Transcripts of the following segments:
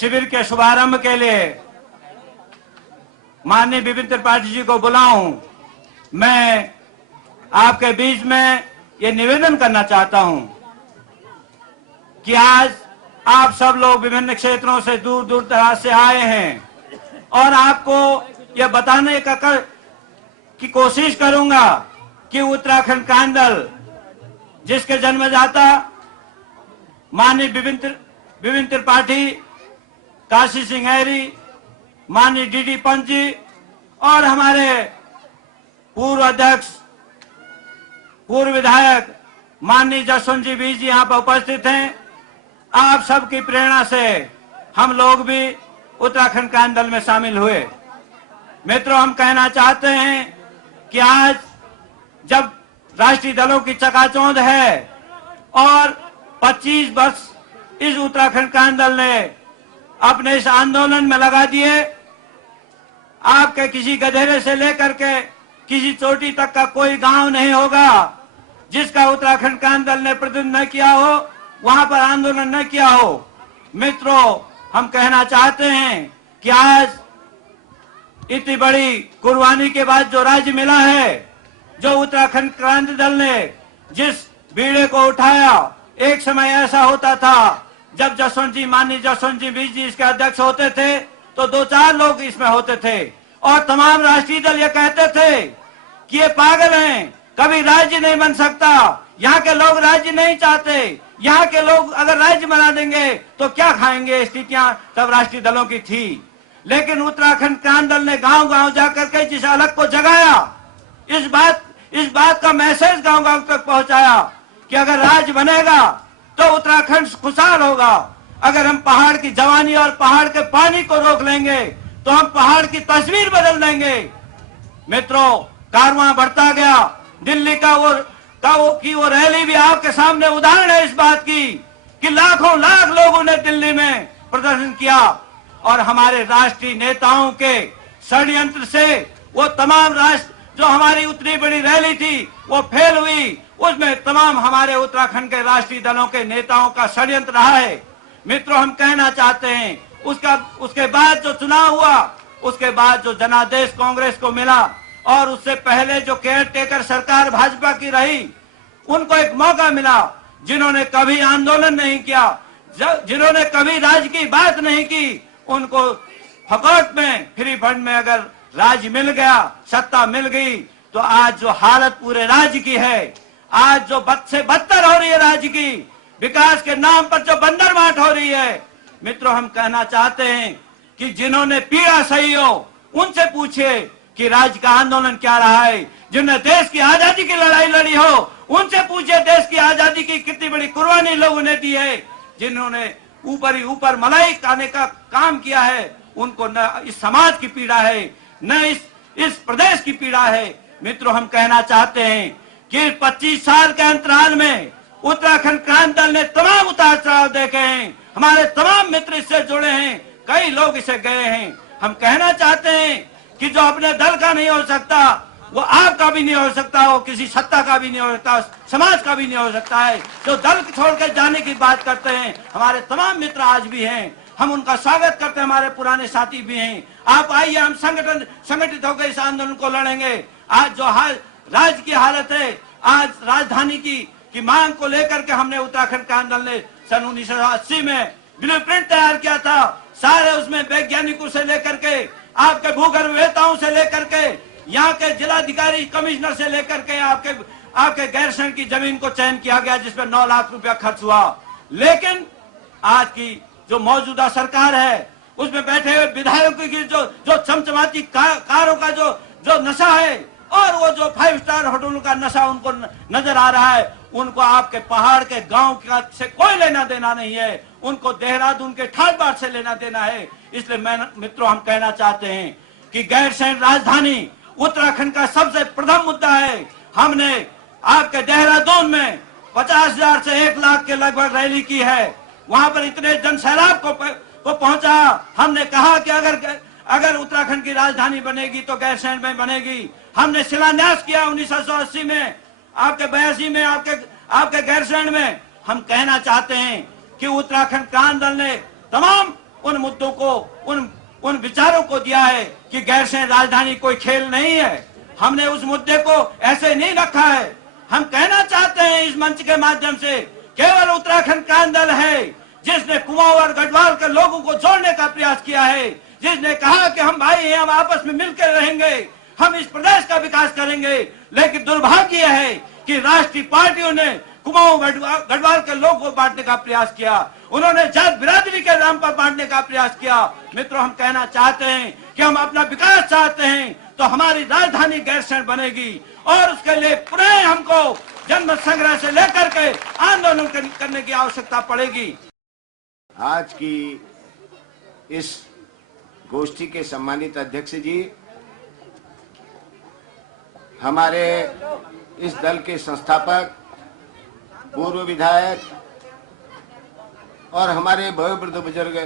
शिविर के शुभारंभ के लिए माननीय विपिन त्रिपाठी जी को बुलाऊं, मैं आपके बीच में ये निवेदन करना चाहता हूं कि आज आप सब लोग विभिन्न क्षेत्रों से दूर दूर दराज से आए हैं और आपको यह बताने की कोशिश करूंगा कि उत्तराखंड कांडल जिसके जन्मदाता माननीय विपिन त्रिपाठी, काशी सिंह हैरी, माननीय डीडी पंत जी और हमारे पूर्व अध्यक्ष, पूर्व विधायक माननीय जसवंत जी बीज जी यहाँ पर उपस्थित हैं। आप सबकी प्रेरणा से हम लोग भी उत्तराखंड कांडल में शामिल हुए। मित्रों, हम कहना चाहते हैं कि आज जब राष्ट्रीय दलों की चकाचौंध है और 25 वर्ष इस उत्तराखंड कांडल ने अपने इस आंदोलन में लगा दिए, आपके किसी गधेरे से लेकर के किसी चोटी तक का कोई गांव नहीं होगा जिसका उत्तराखंड कांडल ने प्रतिनिधित्व न किया हो, वहां पर आंदोलन न किया हो। मित्रों, हम कहना चाहते हैं कि आज इतनी बड़ी कुर्बानी के बाद जो राज्य मिला है, जो उत्तराखंड क्रांति दल ने जिस बीड़े को उठाया, एक समय ऐसा होता था जब माननीय जसवंत जी बीज जी इसके अध्यक्ष होते थे तो 2-4 लोग इसमें होते थे और तमाम राष्ट्रीय दल ये कहते थे कि ये पागल हैं, कभी राज्य नहीं बन सकता, यहाँ के लोग राज्य नहीं चाहते, यहाँ के लोग अगर राज्य बना देंगे तो क्या खाएंगे। स्थितियां तब राष्ट्रीय दलों की थी, लेकिन उत्तराखंड क्रांति दल ने गांव गांव जाकर के जिस अलग को जगाया, इस बात का मैसेज गांव गांव तक पहुंचाया कि अगर राज्य बनेगा तो उत्तराखंड खुशहाल होगा। अगर हम पहाड़ की जवानी और पहाड़ के पानी को रोक लेंगे तो हम पहाड़ की तस्वीर बदल देंगे। मित्रों, कारवां बढ़ता गया। दिल्ली का वो रैली भी आपके सामने उदाहरण है इस बात की कि लाखों लाख लोगों ने दिल्ली में प्रदर्शन किया और हमारे राष्ट्रीय नेताओं के षड्यंत्र से वो तमाम जो हमारी उतनी बड़ी रैली थी वो फेल हुई। उसमें तमाम हमारे उत्तराखंड के राष्ट्रीय दलों के नेताओं का षड्यंत्र रहा है। मित्रों, हम कहना चाहते हैं उसके बाद जो चुनाव हुआ, उसके बाद जो जनादेश कांग्रेस को मिला और उससे पहले जो केयर टेकर सरकार भाजपा की रही, उनको एक मौका मिला। जिन्होंने कभी आंदोलन नहीं किया, जिन्होंने कभी राज्य की बात नहीं की, उनको फकौट में फ्री फंड में अगर राज्य मिल गया, सत्ता मिल गई, तो आज जो हालत पूरे राज्य की है, आज जो बद से बदतर हो रही है राज्य की, विकास के नाम पर जो बंदरमाट हो रही है। मित्रों, हम कहना चाहते हैं कि जिन्होंने पीड़ा सही हो उनसे पूछिए कि राज्य का आंदोलन क्या रहा है। जिन्होंने देश की आजादी की लड़ाई लड़ी हो उनसे पूछिए देश की आजादी की कितनी बड़ी कुर्बानी लोगों ने दी है। जिन्होंने ऊपर ही ऊपर मलाई खाने का काम किया है, उनको न इस समाज की पीड़ा है न इस प्रदेश की पीड़ा है। मित्रों, हम कहना चाहते हैं कि 25 साल के अंतराल में उत्तराखंड क्रांति दल ने तमाम उतार चढ़ाव देखे हैं। हमारे तमाम मित्र इससे जुड़े हैं, कई लोग इसे गए हैं। हम कहना चाहते हैं कि जो अपने दल का नहीं हो सकता वो आपका भी नहीं हो सकता, वो किसी सत्ता का भी नहीं हो सकता, समाज का भी नहीं हो सकता है। जो दल छोड़कर जाने की बात करते हैं, हमारे तमाम मित्र आज भी हैं, हम उनका स्वागत करते हैं। हमारे पुराने साथी भी हैं। आप आइए, हम संगठित होकर इस आंदोलन को लड़ेंगे। आज जो राज्य की हालत है, आज राजधानी की मांग को लेकर के हमने उत्तराखंड क्रांति दल ने सन 1980 में ब्लूप्रिंट तैयार किया था। सारे उसमें वैज्ञानिकों से लेकर के, आपके भूगर्भवेताओं से लेकर के, यहाँ के जिलाधिकारी कमिश्नर से लेकर के आपके गैरसैंण की जमीन को चयन किया गया जिसमें 9 लाख रुपया खर्च हुआ। लेकिन आज की जो मौजूदा सरकार है उसमें बैठे हुए विधायकों की जो चमचमाती कारों का जो नशा है और वो जो 5 स्टार होटलों का नशा उनको नजर आ रहा है, उनको आपके पहाड़ के गांव से कोई लेना देना नहीं है। उनको देहरादून के ठाट-बाट से लेना देना है। इसलिए मित्रों, हम कहना चाहते हैं कि गैरसैंण राजधानी उत्तराखंड का सबसे प्रथम मुद्दा है। हमने आपके देहरादून में 50,000 से 1 लाख के लगभग रैली की है। वहां पर इतने जन सैलाब को पहुंचा। हमने कहा कि अगर उत्तराखंड की राजधानी बनेगी तो गैरसैंण में बनेगी। हमने शिलान्यास किया 1980 में, आपके 82 में, आपके गैरसैंण में। हम कहना चाहते हैं कि उत्तराखंड क्रांति दल ने तमाम उन मुद्दों को, उन विचारों को दिया है कि गैरसैंण राजधानी कोई खेल नहीं है। हमने उस मुद्दे को ऐसे नहीं रखा है। हम कहना चाहते हैं इस मंच के माध्यम से, केवल उत्तराखंड क्रांति दल है जिसने कुमाऊं और गढ़वाल के लोगों को जोड़ने का प्रयास किया है, जिसने कहा कि हम भाई हैं, हम आपस में मिलकर रहेंगे, हम इस प्रदेश का विकास करेंगे। लेकिन दुर्भाग्य है कि राष्ट्रीय पार्टियों ने कुमाऊं गढ़वाल के लोगों को बांटने का प्रयास किया, उन्होंने जात बिरादरी के नाम पर बांटने का प्रयास किया। मित्रों, हम कहना चाहते हैं कि हम अपना विकास चाहते हैं तो हमारी राजधानी गैरसैंण बनेगी और उसके लिए पुनः हमको जनमत संग्रह से लेकर के आंदोलन करने की आवश्यकता पड़ेगी। आज की इस गोष्ठी के सम्मानित अध्यक्ष जी, हमारे इस दल के संस्थापक, पूर्व विधायक और हमारे वयोवृद्ध बुजुर्ग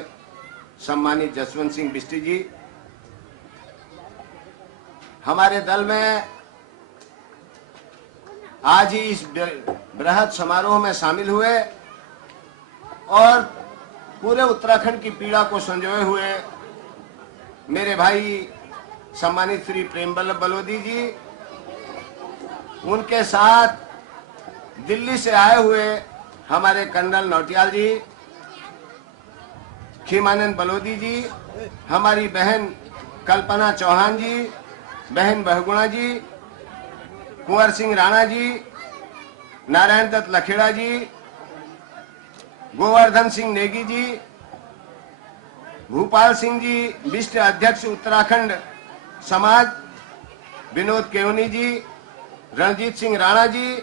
सम्मानित जसवंत सिंह बिष्ट जी, हमारे दल में आज ही इस बृहद समारोह में शामिल हुए और पूरे उत्तराखंड की पीड़ा को संजोए हुए मेरे भाई सम्मानित श्री प्रेमवल्लभ बलोदी जी, उनके साथ दिल्ली से आए हुए हमारे कर्नल नौटियाल जी, खीमानंद बलोदी जी, हमारी बहन कल्पना चौहान जी, बहन बहुगुणा जी, कुंवर सिंह राणा जी, नारायण दत्त लखेड़ा जी, गोवर्धन सिंह नेगी जी, भूपाल सिंह जी, विशिष्ट अध्यक्ष उत्तराखंड समाज, विनोद केवनी जी, रणजीत सिंह राणा जी,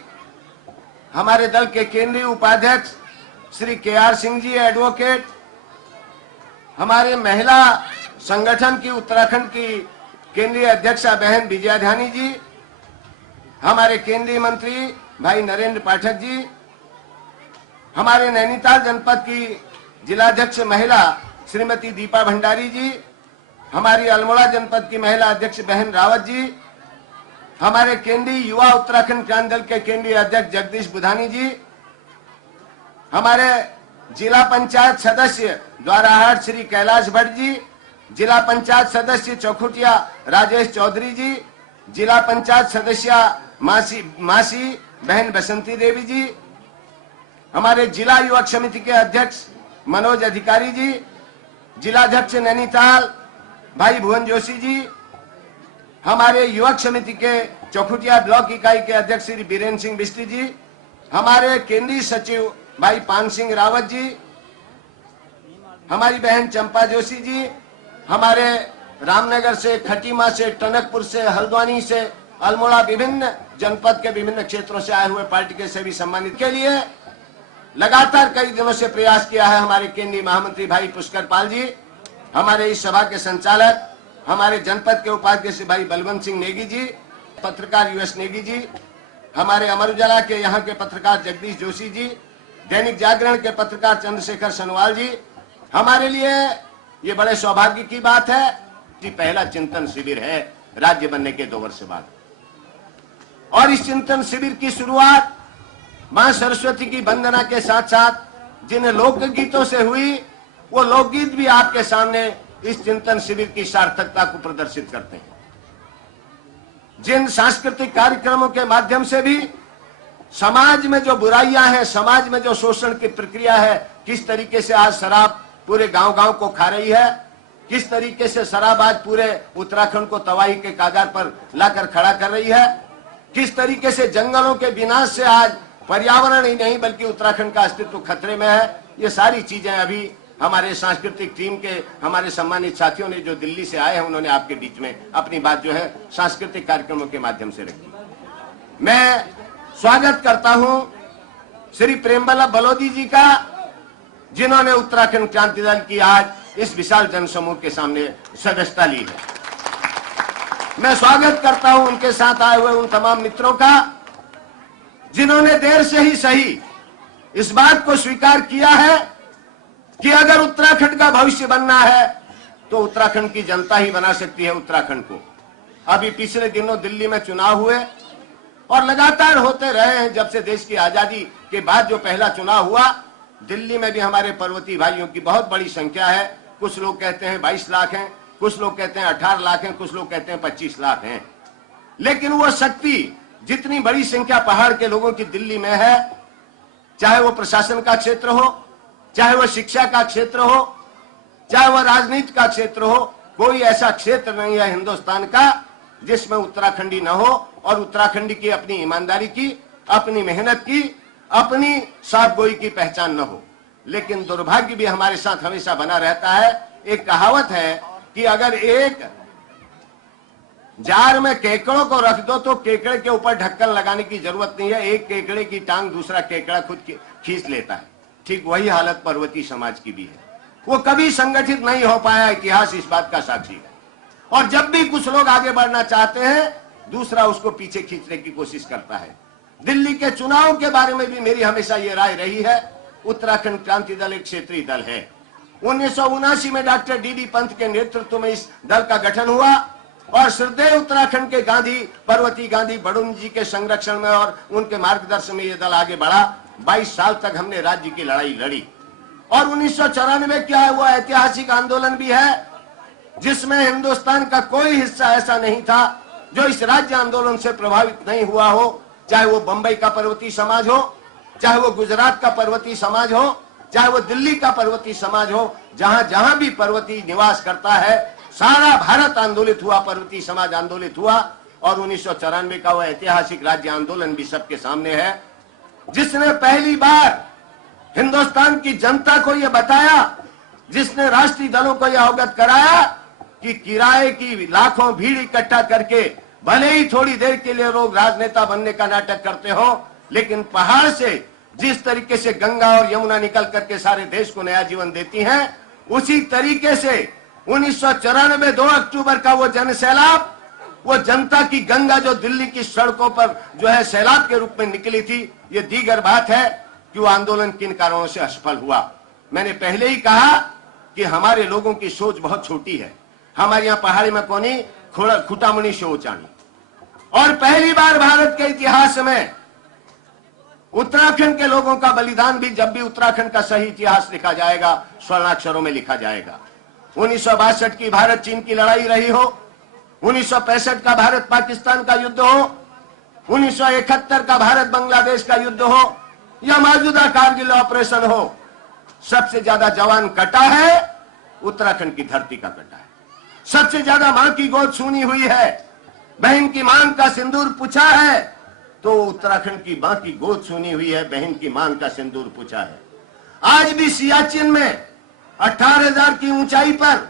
हमारे दल के केंद्रीय उपाध्यक्ष श्री KR सिंह जी एडवोकेट, हमारे महिला संगठन की उत्तराखंड की केंद्रीय अध्यक्षा बहन विजयाधानी जी, हमारे केंद्रीय मंत्री भाई नरेंद्र पाठक जी, हमारे नैनीताल जनपद की जिलाध्यक्ष महिला श्रीमती दीपा भंडारी जी, हमारी अल्मोड़ा जनपद की महिला अध्यक्ष बहन रावत जी, हमारे केंद्रीय युवा उत्तराखंड क्रांति दल के केंद्रीय अध्यक्ष जगदीश बुधानी जी, हमारे जिला पंचायत सदस्य द्वाराहाट श्री कैलाश भट्ट जी, जिला पंचायत सदस्य चौखुटिया राजेश चौधरी जी, जिला पंचायत सदस्य मासी बहन बसंती देवी जी, हमारे जिला युवक समिति के अध्यक्ष मनोज अधिकारी जी, जिलाध्यक्ष नैनीताल भाई भुवन जोशी जी, हमारे युवक समिति के चौखुटिया ब्लॉक इकाई के अध्यक्ष श्री बीरेन्द्र सिंह बिष्टी जी, हमारे केंद्रीय सचिव भाई पान सिंह रावत जी, हमारी बहन चंपा जोशी जी, हमारे रामनगर से, खटीमा से, टनकपुर से, हल्द्वानी से, अल्मोड़ा, विभिन्न जनपद के विभिन्न क्षेत्रों से आए हुए पार्टी के सभी सम्मानित के लिए लगातार कई दिनों से प्रयास किया है हमारे केंद्रीय महामंत्री भाई पुष्कर पाल जी, हमारे इस सभा के संचालक हमारे जनपद के उपाध्यक्ष भाई बलवंत सिंह नेगी जी, पत्रकार US नेगी जी, हमारे अमर उजाला के यहाँ के पत्रकार जगदीश जोशी जी, दैनिक जागरण के पत्रकार चंद्रशेखर सनवाल जी। हमारे लिए ये बड़े सौभाग्य की बात है कि पहला चिंतन शिविर है राज्य बनने के 2 वर्ष बाद, और इस चिंतन शिविर की शुरुआत मां सरस्वती की वंदना के साथ साथ जिन लोकगीतों से हुई, वो लोकगीत भी आपके सामने इस चिंतन शिविर की सार्थकता को प्रदर्शित करते हैं। जिन सांस्कृतिक कार्यक्रमों के माध्यम से भी समाज में जो बुराइयां हैं, समाज में जो शोषण की प्रक्रिया है, किस तरीके से आज शराब पूरे गांव-गांव को खा रही है, किस तरीके से शराब आज पूरे उत्तराखंड को तबाही के कागार पर लाकर खड़ा कर रही है, किस तरीके से जंगलों के विनाश से आज पर्यावरण ही नहीं बल्कि उत्तराखंड का अस्तित्व खतरे में है, ये सारी चीजें अभी हमारे सांस्कृतिक टीम के हमारे सम्मानित साथियों ने जो दिल्ली से आए हैं, उन्होंने आपके बीच में अपनी बात जो है सांस्कृतिक कार्यक्रमों के माध्यम से रखी। मैं स्वागत करता हूं श्री प्रेमवल्लभ बलोदी जी का, जिन्होंने उत्तराखंड क्रांति दल की आज इस विशाल जनसमूह के सामने सदस्यता ली है। मैं स्वागत करता हूं उनके साथ आए हुए उन तमाम मित्रों का, जिन्होंने देर से ही सही इस बात को स्वीकार किया है कि अगर उत्तराखंड का भविष्य बनना है तो उत्तराखंड की जनता ही बना सकती है उत्तराखंड को। अभी पिछले दिनों दिल्ली में चुनाव हुए और लगातार होते रहे हैं, जब से देश की आजादी के बाद जो पहला चुनाव हुआ, दिल्ली में भी हमारे पर्वतीय भाइयों की बहुत बड़ी संख्या है, कुछ लोग कहते हैं 22 लाख हैं, कुछ लोग कहते हैं 18 लाख हैं, कुछ लोग कहते हैं 25 लाख हैं। लेकिन वो शक्ति जितनी बड़ी संख्या पहाड़ के लोगों की दिल्ली में है, चाहे वो प्रशासन का क्षेत्र हो, चाहे वो शिक्षा का क्षेत्र हो, चाहे वो राजनीति का क्षेत्र हो, कोई ऐसा क्षेत्र नहीं है हिंदुस्तान का जिसमें उत्तराखंडी न हो और उत्तराखंडी की अपनी ईमानदारी की, अपनी मेहनत की, अपनी साफगोई की पहचान न हो। लेकिन दुर्भाग्य भी हमारे साथ हमेशा बना रहता है। एक कहावत है कि अगर एक जार में केकड़ों को रख दो तो केकड़े के ऊपर ढक्कन लगाने की जरूरत नहीं है, एक केकड़े की टांग दूसरा केकड़ा खुद खींच लेता है। ठीक वही हालत पर्वतीय समाज की भी है। वो कभी संगठित नहीं हो पाया, इतिहास इस बात का साक्षी है। और जब भी कुछ लोग आगे बढ़ना चाहते हैं, दूसरा उसको पीछे खींचने की कोशिश करता है। दिल्ली के चुनाव के बारे में भी मेरी हमेशा ये राय रही है, उत्तराखंड क्रांति दल एक क्षेत्रीय दल है। 1979 में डॉक्टर डी.डी. पंत के नेतृत्व में इस दल का गठन हुआ और श्रद्धेय उत्तराखंड के गांधी, पर्वती गांधी बड़ुन जी के संरक्षण में और उनके मार्गदर्शन में यह दल आगे बढ़ा। 22 साल तक हमने राज्य की लड़ाई लड़ी और 1994 क्या है, वो ऐतिहासिक आंदोलन भी है जिसमें हिंदुस्तान का कोई हिस्सा ऐसा नहीं था जो इस राज्य आंदोलन से प्रभावित नहीं हुआ हो। चाहे वो बंबई का पर्वतीय समाज हो, चाहे वो गुजरात का पर्वतीय समाज हो, चाहे वो दिल्ली का पर्वतीय समाज हो, जहां जहां भी पर्वतीय निवास करता है, सारा भारत आंदोलित हुआ, पर्वतीय समाज आंदोलित हुआ। और 1994 का वो ऐतिहासिक राज्य आंदोलन भी सबके सामने है, जिसने पहली बार हिंदुस्तान की जनता को यह बताया, जिसने राष्ट्रीय दलों को यह अवगत कराया कि किराए की लाखों भीड़ इकट्ठा करके भले ही थोड़ी देर के लिए लोग राजनेता बनने का नाटक करते हो, लेकिन पहाड़ से जिस तरीके से गंगा और यमुना निकल करके सारे देश को नया जीवन देती हैं, उसी तरीके से 1994 2 अक्टूबर का वो जन सैलाब, वो जनता की गंगा जो दिल्ली की सड़कों पर जो है सैलाब के रूप में निकली थी, ये दीगर बात है कि वो आंदोलन किन कारणों से असफल हुआ। मैंने पहले ही कहा कि हमारे लोगों की सोच बहुत छोटी है। हमारे यहाँ पहाड़ी में कोनी खुटामणी शोचानी। और पहली बार भारत के इतिहास में उत्तराखंड के लोगों का बलिदान भी, जब भी उत्तराखंड का सही इतिहास लिखा जाएगा, स्वर्णाक्षरों में लिखा जाएगा। 1962 की भारत चीन की लड़ाई रही हो, 1965 का भारत पाकिस्तान का युद्ध हो, 1971 का भारत बांग्लादेश का युद्ध हो, या मौजूदा कारगिल ऑपरेशन हो, सबसे ज्यादा जवान कटा है उत्तराखंड की धरती का कटा है। सबसे ज्यादा मां की गोद सुनी हुई है, बहन की मांग का सिंदूर पूछा है, तो उत्तराखंड की मां की गोद सुनी हुई है, बहन की मांग का सिंदूर पूछा है। आज भी सियाचिन में 18,000 की ऊंचाई पर,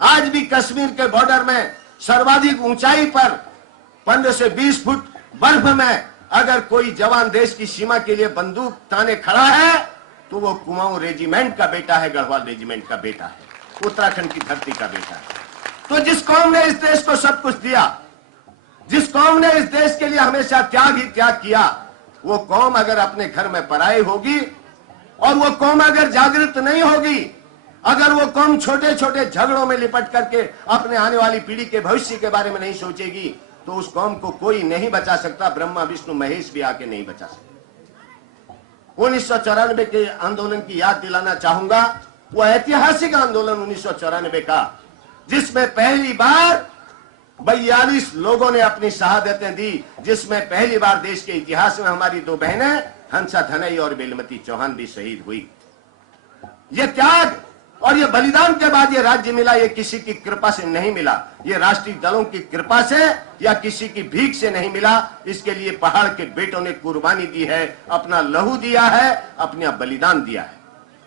आज भी कश्मीर के बॉर्डर में सर्वाधिक ऊंचाई पर 15 से 20 फुट बर्फ में अगर कोई जवान देश की सीमा के लिए बंदूक ताने खड़ा है, तो वो कुमाऊं रेजिमेंट का बेटा है, गढ़वाल रेजिमेंट का बेटा है, उत्तराखंड की धरती का बेटा है। तो जिस कौम ने इस देश को सब कुछ दिया, जिस कौम ने इस देश के लिए हमेशा त्याग ही त्याग किया, वो कौम अगर अपने घर में पराई होगी और वो कौम अगर जागृत नहीं होगी, अगर वो कौम छोटे छोटे झगड़ों में लिपट करके अपने आने वाली पीढ़ी के भविष्य के बारे में नहीं सोचेगी, तो उस कौम को कोई नहीं बचा सकता, ब्रह्मा विष्णु महेश भी आके नहीं बचा सकते। 1994 के आंदोलन की याद दिलाना चाहूंगा, वो ऐतिहासिक आंदोलन 1994 का, जिसमें पहली बार 42 लोगों ने अपनी शहादतें दी, जिसमें पहली बार देश के इतिहास में हमारी 2 बहनें हंसा धनई और बेलमती चौहान भी शहीद हुई। ये त्याग और ये बलिदान के बाद ये राज्य मिला, ये किसी की कृपा से नहीं मिला, ये राष्ट्रीय दलों की कृपा से या किसी की भीख से नहीं मिला। इसके लिए पहाड़ के बेटों ने कुर्बानी दी है, अपना लहू दिया है, अपना बलिदान दिया है।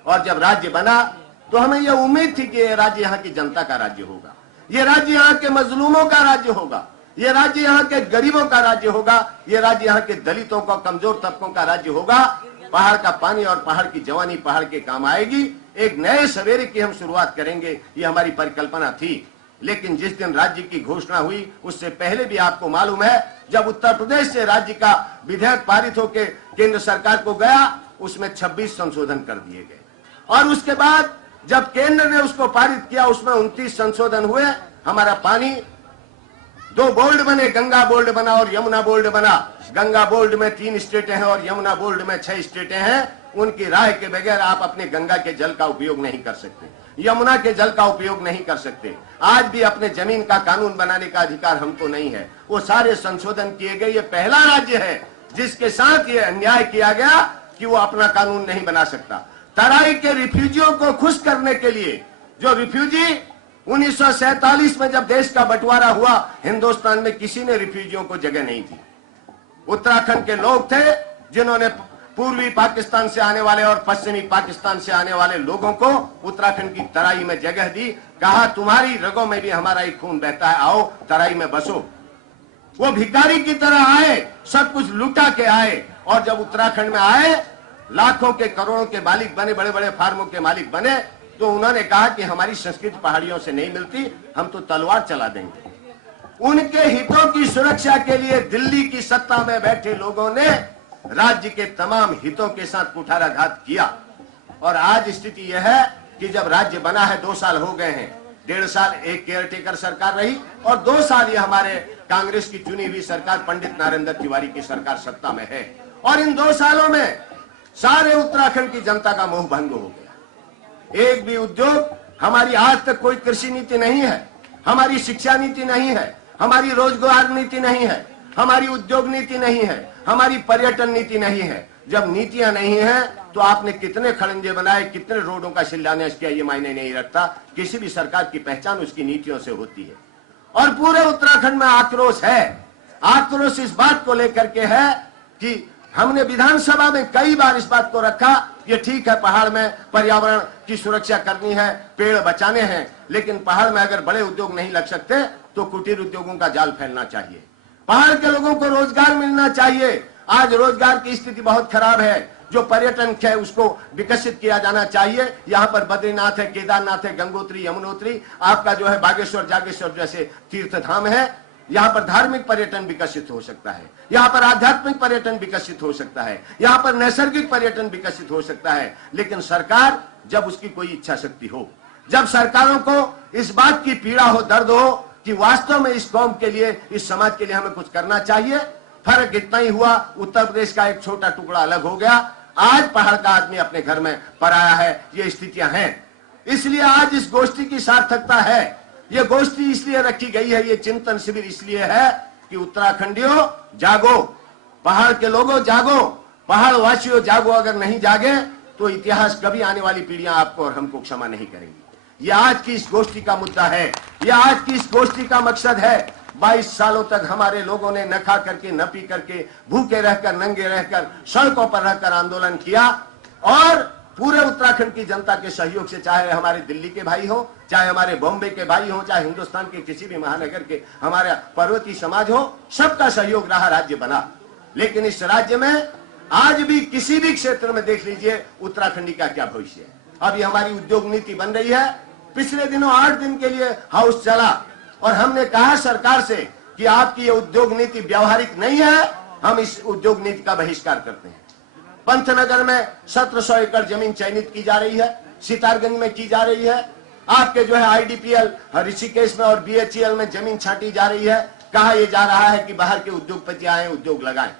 और जब राज्य बना तो हमें यह उम्मीद थी कि ये राज्य यहाँ की जनता का राज्य होगा, ये राज्य यहाँ के मजलूमों का राज्य होगा, ये राज्य यहाँ के गरीबों का राज्य होगा, ये राज्य यहाँ के दलितों का, कमजोर तबकों का राज्य होगा। पहाड़ का पानी और पहाड़ की जवानी पहाड़ के काम आएगी, एक नए सवेरे की हम शुरुआत करेंगे, ये हमारी परिकल्पना थी। लेकिन जिस दिन राज्य की घोषणा हुई, उससे पहले भी आपको मालूम है, जब उत्तर प्रदेश से राज्य का विधेयक पारित होकर केंद्र सरकार को गया, उसमें 26 संशोधन कर दिए गए। और उसके बाद जब केंद्र ने उसको पारित किया, उसमें 29 संशोधन हुए। हमारा पानी 2 बोल्ड बने, गंगा बोल्ड बना और यमुना बोल्ड बना। गंगा बोल्ड में 3 स्टेटें हैं और यमुना बोल्ड में 6 स्टेटें हैं। उनकी राय के बगैर आप अपने गंगा के जल का उपयोग नहीं कर सकते। यमुना के जल का उपयोग नहीं कर सकते। आज भी अपने जमीन का कानून बनाने का अधिकार हमको नहीं है। वो सारे संशोधन किए गए। ये पहला राज्य है जिसके साथ ये अन्याय किया गया कि वो अपना कानून नहीं बना सकता। तराई के रिफ्यूजियों को खुश करने के लिए, जो रिफ्यूजी 1947 में जब देश का बंटवारा हुआ, हिंदुस्तान में किसी ने रिफ्यूजियों को जगह नहीं दी। उत्तराखंड के लोग थे जिन्होंने पूर्वी पाकिस्तान से आने वाले और पश्चिमी पाकिस्तान से आने वाले लोगों को उत्तराखंड की तराई में जगह दी। कहा तुम्हारी रगों में भी हमारा ही खून बहता है, आओ तराई में बसो। वो भिखारी की तरह आए, सब कुछ लुटा के आए, और जब उत्तराखंड में आए, लाखों के करोड़ों के मालिक बने, बड़े बड़े फार्मों के मालिक बने, तो उन्होंने कहा कि हमारी संस्कृति पहाड़ियों से नहीं मिलती, हम तो तलवार चला देंगे। उनके हितों की सुरक्षा के लिए दिल्ली की सत्ता में बैठे लोगों ने राज्य के तमाम हितों के साथ कुठाराघात किया। और आज स्थिति यह है कि जब राज्य बना है, 2 साल हो गए हैं, 1.5 साल एक केयरटेकर सरकार रही और 2 साल ये हमारे कांग्रेस की चुनी हुई सरकार पंडित नरेंद्र तिवारी की सरकार सत्ता में है। और इन 2 सालों में सारे उत्तराखंड की जनता का मोह भंग हो गया। एक भी उद्योग, हमारी आज तक कोई कृषि नीति नहीं है, हमारी शिक्षा नीति नहीं है, हमारी रोजगार नीति नहीं है, हमारी उद्योग नीति नहीं है, हमारी पर्यटन नीति नहीं है। जब नीतियां नहीं है तो आपने कितने खड़ंजे बनाए, कितने रोडों का शिलान्यास किया, ये मायने नहीं रखता। किसी भी सरकार की पहचान उसकी नीतियों से होती है। और पूरे उत्तराखंड में आक्रोश है। आक्रोश इस बात को लेकर के है कि हमने विधानसभा में कई बार इस बात को रखा, ये ठीक है पहाड़ में पर्यावरण की सुरक्षा करनी है, पेड़ बचाने हैं, लेकिन पहाड़ में अगर बड़े उद्योग नहीं लग सकते तो कुटीर उद्योगों का जाल फैलना चाहिए। पहाड़ के लोगों को रोजगार मिलना चाहिए। आज रोजगार की स्थिति बहुत खराब है। जो पर्यटन है उसको विकसित किया जाना चाहिए। यहाँ पर बद्रीनाथ है, केदारनाथ है, गंगोत्री, यमुनोत्री, आपका जो है बागेश्वर, जागेश्वर जैसे तीर्थ धाम है। यहाँ पर धार्मिक पर्यटन विकसित हो सकता है, यहाँ पर आध्यात्मिक पर्यटन विकसित हो सकता है, यहाँ पर नैसर्गिक पर्यटन विकसित हो सकता है। लेकिन सरकार, जब उसकी कोई इच्छा शक्ति हो, जब सरकारों को इस बात की पीड़ा हो, दर्द हो कि वास्तव में इस कौम के लिए, इस समाज के लिए हमें कुछ करना चाहिए। फर्क इतना ही हुआ, उत्तर प्रदेश का एक छोटा टुकड़ा अलग हो गया। आज पहाड़ का आदमी अपने घर में पराया है। ये स्थितियां हैं, इसलिए आज इस गोष्ठी की सार्थकता है। ये गोष्ठी इसलिए रखी गई है, ये चिंतन शिविर इसलिए है कि उत्तराखंडियों जागो, पहाड़ के लोगों जागो, पहाड़ वासियों जागो। अगर नहीं जागे तो इतिहास कभी आने वाली पीढ़ियां आपको और हमको क्षमा नहीं करेंगी। ये आज की इस गोष्ठी का मुद्दा है, ये आज की इस गोष्ठी का मकसद है। 22 सालों तक हमारे लोगों ने न खा करके, न पी करके, भूखे रहकर, नंगे रहकर, सड़कों पर रहकर आंदोलन किया। और पूरे उत्तराखंड की जनता के सहयोग से, चाहे हमारे दिल्ली के भाई हो, चाहे हमारे बॉम्बे के भाई हो, चाहे हिंदुस्तान के किसी भी महानगर के हमारा पर्वतीय समाज हो, सबका सहयोग रहा, राज्य बना। लेकिन इस राज्य में आज भी किसी भी क्षेत्र में देख लीजिए उत्तराखंडी का क्या भविष्य है। अभी हमारी उद्योग नीति बन रही है। पिछले दिनों 8 दिन के लिए हाउस चला और हमने कहा सरकार से कि आपकी ये उद्योग नीति व्यावहारिक नहीं है, हम इस उद्योग नीति का बहिष्कार करते हैं। पंतनगर में 1700 एकड़ जमीन चयनित की जा रही है, सितारगंज में की जा रही है, आपके जो है आईडीपीएल ऋषिकेश में और बीएचईएल में जमीन छांटी जा रही है। कहा यह जा रहा है कि बाहर के उद्योगपति आए, उद्योग लगाएं।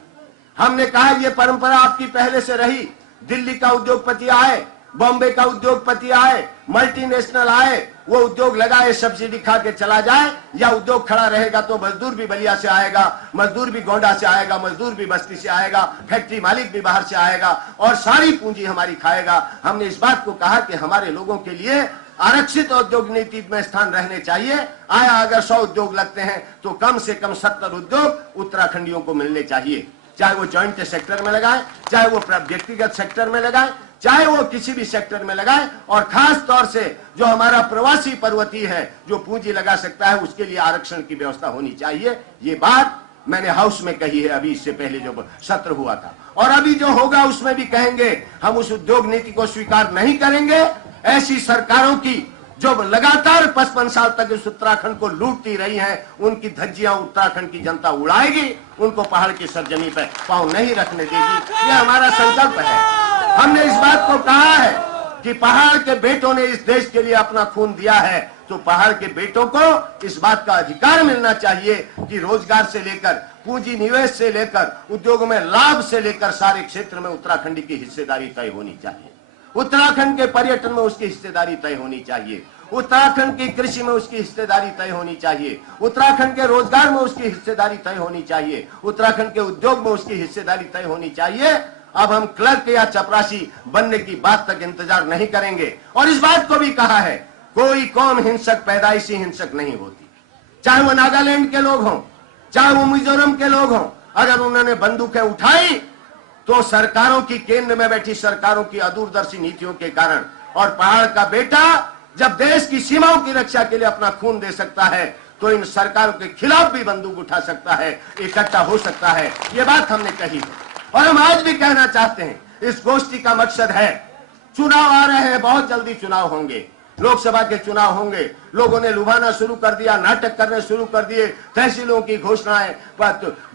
हमने कहा यह परंपरा आपकी पहले से रही। दिल्ली का उद्योगपति आए, बॉम्बे का उद्योगपति आए, मल्टीनेशनल आए, वो उद्योग लगाए, सब्सिडी खा के चला जाए, या उद्योग खड़ा रहेगा तो मजदूर भी बलिया से आएगा, मजदूर भी गोंडा से आएगा, मजदूर भी बस्ती से आएगा, फैक्ट्री मालिक भी बाहर से आएगा और सारी पूंजी हमारी खाएगा। हमने इस बात को कहा कि हमारे लोगों के लिए आरक्षित औद्योगिक नीति में स्थान रहने चाहिए। आया अगर 100 उद्योग लगते हैं तो कम से कम 70 उद्योग उत्तराखंडियों को मिलने चाहिए, चाहे वो जॉइंट सेक्टर में लगाए, चाहे वो व्यक्तिगत सेक्टर में लगाए, चाहे वो किसी भी सेक्टर में लगाए। और खास तौर से जो हमारा प्रवासी पर्वतीय है, जो पूंजी लगा सकता है, उसके लिए आरक्षण की व्यवस्था होनी चाहिए। ये बात मैंने हाउस में कही है, अभी इससे पहले जो सत्र हुआ था, और अभी जो होगा उसमें भी कहेंगे। हम उस उद्योग नीति को स्वीकार नहीं करेंगे। ऐसी सरकारों की जो लगातार 55 साल तक इस उत्तराखंड को लूटती रही हैं, उनकी धज्जियां उत्तराखंड की जनता उड़ाएगी, उनको पहाड़ की सरजमी पर पांव नहीं रखने देगी। ये हमारा संकल्प है। हमने इस बात को कहा है कि पहाड़ के बेटों ने इस देश के लिए अपना खून दिया है, तो पहाड़ के बेटों को इस बात का अधिकार मिलना चाहिए कि रोजगार से लेकर, पूंजी निवेश से लेकर, उद्योगों में लाभ से लेकर सारे क्षेत्र में उत्तराखंडी की हिस्सेदारी तय होनी चाहिए। उत्तराखंड के पर्यटन में उसकी हिस्सेदारी तय होनी चाहिए, उत्तराखंड की कृषि में उसकी हिस्सेदारी तय होनी चाहिए, उत्तराखंड के रोजगार में उसकी हिस्सेदारी तय होनी चाहिए, उत्तराखंड के उद्योग में उसकी हिस्सेदारी तय होनी चाहिए। अब हम क्लर्क या चपरासी बनने की बात तक इंतजार नहीं करेंगे। और इस बात को भी कहा है, कोई कौम हिंसक पैदाइशी हिंसक नहीं होती, चाहे वो नागालैंड के लोग हों, चाहे वो मिजोरम के लोग हों। अगर उन्होंने बंदूकें उठाई तो सरकारों की, केंद्र में बैठी सरकारों की अदूरदर्शी नीतियों के कारण। और पहाड़ का बेटा जब देश की सीमाओं की रक्षा के लिए अपना खून दे सकता है तो इन सरकारों के खिलाफ भी बंदूक उठा सकता है, इकट्ठा हो सकता है। ये बात हमने कही है और हम आज भी कहना चाहते हैं। इस गोष्ठी का मकसद है, चुनाव आ रहे हैं, बहुत जल्दी चुनाव होंगे, लोकसभा के चुनाव होंगे। लोगों ने लुभाना शुरू कर दिया, नाटक करने शुरू कर दिए, तहसीलों की घोषणाएं,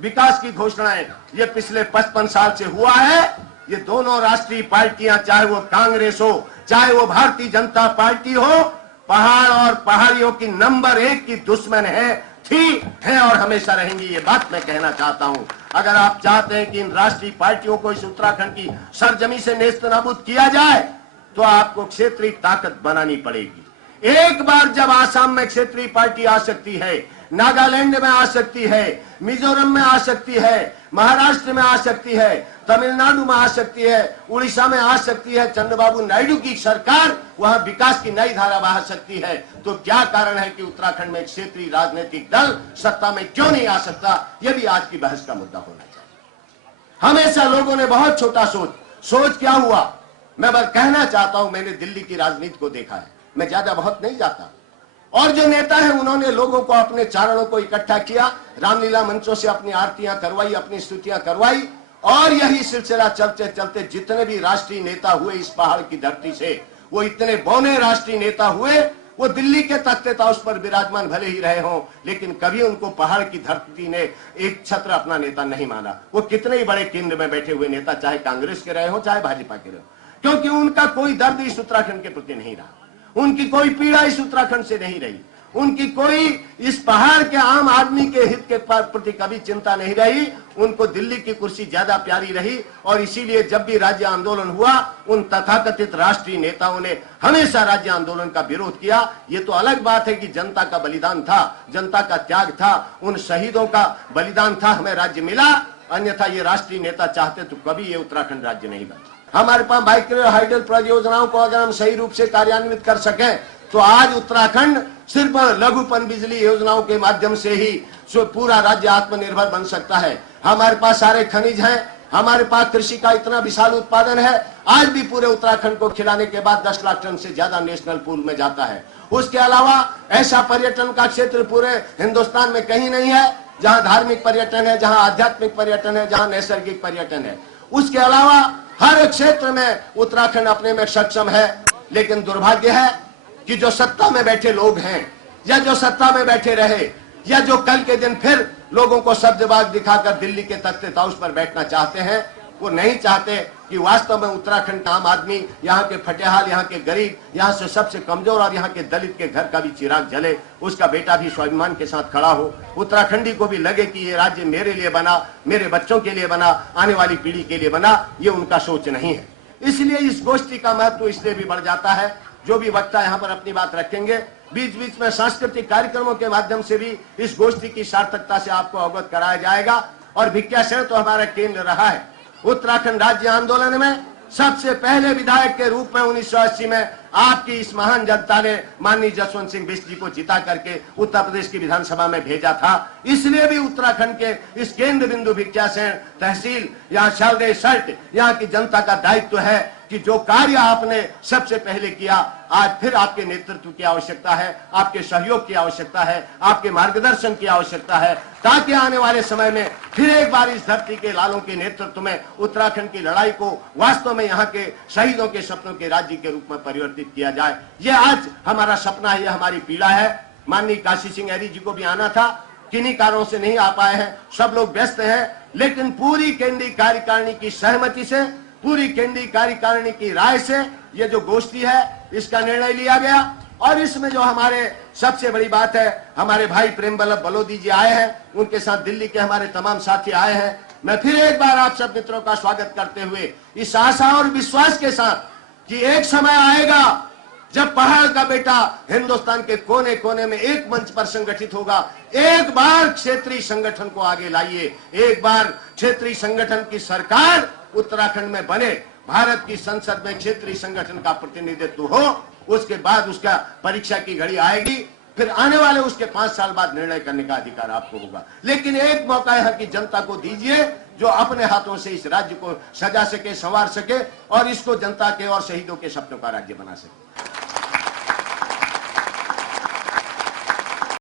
विकास की घोषणाएं। ये पिछले 55 साल से हुआ है। ये दोनों राष्ट्रीय पार्टियां, चाहे वो कांग्रेस हो, चाहे वो भारतीय जनता पार्टी हो, पहाड़ और पहाड़ियों की नंबर 1 की दुश्मन है और हमेशा रहेंगी। ये बात मैं कहना चाहता हूं। अगर आप चाहते हैं कि इन राष्ट्रीय पार्टियों को इस उत्तराखंड की सरजमी से नेस्तनाबूद किया जाए तो आपको क्षेत्रीय ताकत बनानी पड़ेगी। एक बार जब आसाम में क्षेत्रीय पार्टी आ सकती है, नागालैंड में आ सकती है, मिजोरम में आ सकती है, महाराष्ट्र में आ सकती है, तमिलनाडु में आ सकती है, उड़ीसा में आ सकती है, चंद्रबाबू नायडू की सरकार वहां विकास की नई धारा बहा सकती है, तो क्या कारण है कि उत्तराखंड में क्षेत्रीय राजनीतिक दल सत्ता में क्यों नहीं आ सकता? यह भी आज की बहस का मुद्दा होना चाहिए। हमेशा लोगों ने बहुत छोटा सोच क्या हुआ, मैं बस कहना चाहता हूं, मैंने दिल्ली की राजनीति को देखा है, मैं ज्यादा बहुत नहीं जाता। और जो नेता है उन्होंने लोगों को, अपने चारणों को इकट्ठा किया, रामलीला मंचों से अपनी आरतियां करवाई, अपनी स्तुतियां करवाई, और यही सिलसिला चलते चलते जितने भी राष्ट्रीय नेता हुए इस पहाड़ की धरती से, वो इतने बौने राष्ट्रीय नेता हुए। वो दिल्ली के तख्ते ताउस पर विराजमान भले ही रहे हों, लेकिन कभी उनको पहाड़ की धरती ने एक छत्र अपना नेता नहीं माना। वो कितने ही बड़े केंद्र में बैठे हुए नेता, चाहे कांग्रेस के रहे हो, चाहे भाजपा के रहे हो, क्योंकि उनका कोई दर्द इस उत्तराखंड के प्रति नहीं रहा, उनकी कोई पीड़ा इस उत्तराखंड से नहीं रही, उनकी कोई इस पहाड़ के आम आदमी के हित के प्रति कभी चिंता नहीं रही। उनको दिल्ली की कुर्सी ज्यादा प्यारी रही। और इसीलिए जब भी राज्य आंदोलन हुआ, उन तथाकथित राष्ट्रीय नेताओं ने हमेशा राज्य आंदोलन का विरोध किया। ये तो अलग बात है कि जनता का बलिदान था, जनता का त्याग था, उन शहीदों का बलिदान था, हमें राज्य मिला। अन्यथा ये राष्ट्रीय नेता चाहते तो कभी ये उत्तराखंड राज्य नहीं बनता। हमारे पास माइक्रो हाइडल परियोजनाओं को अगर हम सही रूप से कार्यान्वित कर सकें तो आज उत्तराखंड सिर्फ लघु पन बिजली योजनाओं के माध्यम से ही पूरा राज्य आत्मनिर्भर बन सकता है। हमारे पास सारे खनिज हैं, हमारे पास कृषि का इतना विशाल उत्पादन है। आज भी पूरे उत्तराखंड को खिलाने के बाद 10 लाख टन से ज्यादा नेशनल पूल में जाता है। उसके अलावा ऐसा पर्यटन का क्षेत्र पूरे हिंदुस्तान में कहीं नहीं है जहां धार्मिक पर्यटन है, जहां आध्यात्मिक पर्यटन है, जहां नैसर्गिक पर्यटन है। उसके अलावा हर क्षेत्र में उत्तराखंड अपने में सक्षम है। लेकिन दुर्भाग्य है कि जो सत्ता में बैठे लोग हैं, या जो सत्ता में बैठे रहे, या जो कल के दिन फिर लोगों को शब्दबाज दिखाकर दिल्ली के तख्ते ताउस पर बैठना चाहते हैं, वो नहीं चाहते कि वास्तव में उत्तराखंड का आम आदमी, यहाँ के फटेहाल, यहाँ के गरीब, यहाँ से सबसे कमजोर और यहाँ के दलित के घर का भी चिराग जले, उसका बेटा भी स्वाभिमान के साथ खड़ा हो। उत्तराखंडी को भी लगे कि ये राज्य मेरे लिए बना, मेरे बच्चों के लिए बना, आने वाली पीढ़ी के लिए बना। ये उनका सोच नहीं है। इसलिए इस गोष्ठी का महत्व इसलिए भी बढ़ जाता है। जो भी वक्ता यहाँ पर अपनी बात रखेंगे, बीच बीच में सांस्कृतिक कार्यक्रमों के माध्यम से भी इस गोष्ठी की सार्थकता से आपको अवगत कराया जाएगा। और भिक्षाशरण तो हमारा केंद्र रहा है। उत्तराखंड राज्य आंदोलन में सबसे पहले विधायक के रूप में 1980 में आपकी इस महान जनता ने माननीय जसवंत सिंह बिष्ट जी को जिता करके उत्तर प्रदेश की विधानसभा में भेजा था। इसलिए भी उत्तराखंड के इस केंद्र बिंदु भिक्षाशरण तहसील, यहाँ शालदे सल्ट, यहाँ की जनता का दायित्व है कि जो कार्य आपने सबसे पहले किया, आज फिर आपके नेतृत्व की आवश्यकता है, आपके सहयोग की आवश्यकता है, आपके मार्गदर्शन की आवश्यकता है, ताकि आने वाले समय में फिर एक बार इस धरती के लालों के नेतृत्व में उत्तराखंड की लड़ाई को वास्तव में यहाँ के शहीदों के सपनों के राज्य के रूप में परिवर्तित किया जाए। ये आज हमारा सपना है, ये हमारी पीड़ा है। माननीय काशी सिंह ऐरी जी को भी आना था, किन्हीं कारणों से नहीं आ पाए हैं, सब लोग व्यस्त हैं। लेकिन पूरी केंद्रीय कार्यकारिणी की सहमति से, पूरी केंद्रीय कार्यकारिणी की राय से ये जो गोष्ठी है इसका निर्णय लिया गया। और इसमें जो हमारे सबसे बड़ी बात है, हमारे भाई प्रेम बल्लभ बलोदी जी आए हैं, उनके साथ दिल्ली के हमारे तमाम साथी आए हैं। मैं फिर एक बार आप सब मित्रों का स्वागत करते हुए इस आशा और विश्वास के साथ कि एक समय आएगा जब पहाड़ का बेटा हिंदुस्तान के कोने कोने में एक मंच पर संगठित होगा। एक बार क्षेत्रीय संगठन को आगे लाइए, एक बार क्षेत्रीय संगठन की सरकार उत्तराखंड में बने, भारत की संसद में क्षेत्रीय संगठन का प्रतिनिधित्व हो, उसके बाद उसका परीक्षा की घड़ी आएगी, फिर आने वाले उसके 5 साल बाद निर्णय करने का अधिकार आपको होगा। लेकिन एक मौका यहाँ की जनता को दीजिए जो अपने हाथों से इस राज्य को सजा सके, संवार सके और इसको जनता के और शहीदों के सपनों का राज्य बना सके।